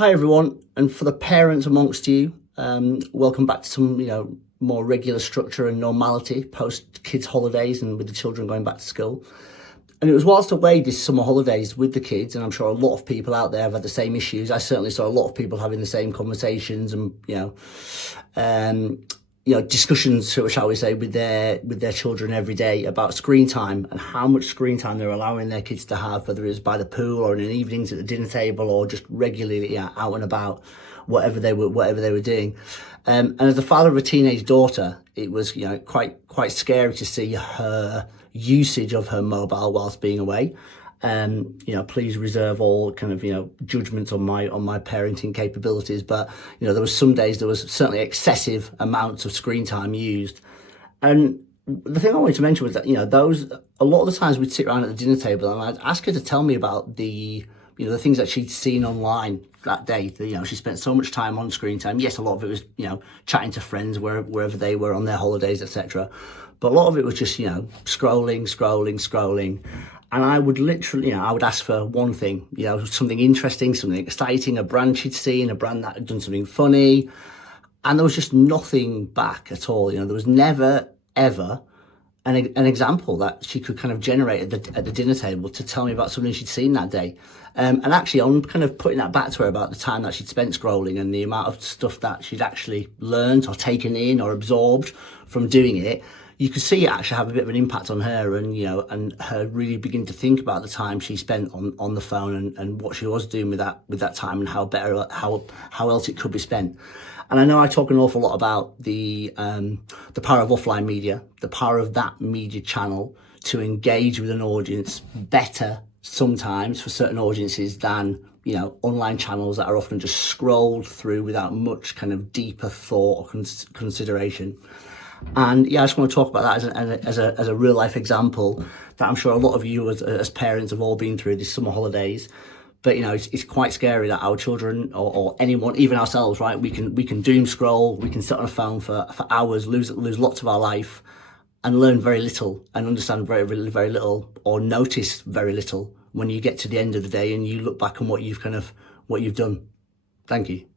Hi everyone, and for the parents amongst you, welcome back to some, more regular structure and normality post kids' holidays and with the children going back to school. And it was whilst away this summer holidays with the kids, and I'm sure a lot of people out there have had the same issues. I certainly saw a lot of people having the same conversations and discussions, shall we say, with their children every day about screen time and how much screen time they're allowing their kids to have, whether it's by the pool or in the evenings at the dinner table or just regularly out and about, whatever they were doing. And as the father of a teenage daughter, it was quite scary to see her usage of her mobile whilst being away. Please reserve all kind of, judgments on my parenting capabilities. But, there was some days there was certainly excessive amounts of screen time used. And the thing I wanted to mention was that, a lot of the times we'd sit around at the dinner table and I'd ask her to tell me about the things that she'd seen online that day. She spent so much time on screen time. Yes, a lot of it was, chatting to friends wherever they were on their holidays, etc. But a lot of it was just, scrolling. And I would literally, I would ask for one thing, something interesting, something exciting, a brand she'd seen, a brand that had done something funny. And there was just nothing back at all. There was never, ever an example that she could kind of generate at the dinner table to tell me about something she'd seen that day. And actually, on kind of putting that back to her about the time that she'd spent scrolling and the amount of stuff that she'd actually learned or taken in or absorbed from doing it, you could see it actually have a bit of an impact on her and, and her really begin to think about the time she spent on the phone and what she was doing with that time and how else it could be spent. And I know I talk an awful lot about the power of offline media, the power of that media channel to engage with an audience better sometimes for certain audiences than, online channels that are often just scrolled through without much kind of deeper thought or consideration. And I just want to talk about that as a real life example that I'm sure a lot of you as parents have all been through this summer holidays. But it's quite scary that our children or anyone, even ourselves, right? We can doom scroll, we can sit on a phone for hours, lose lots of our life, and learn very little and understand very, very, very little or notice very little when you get to the end of the day and you look back on what you've done. Thank you.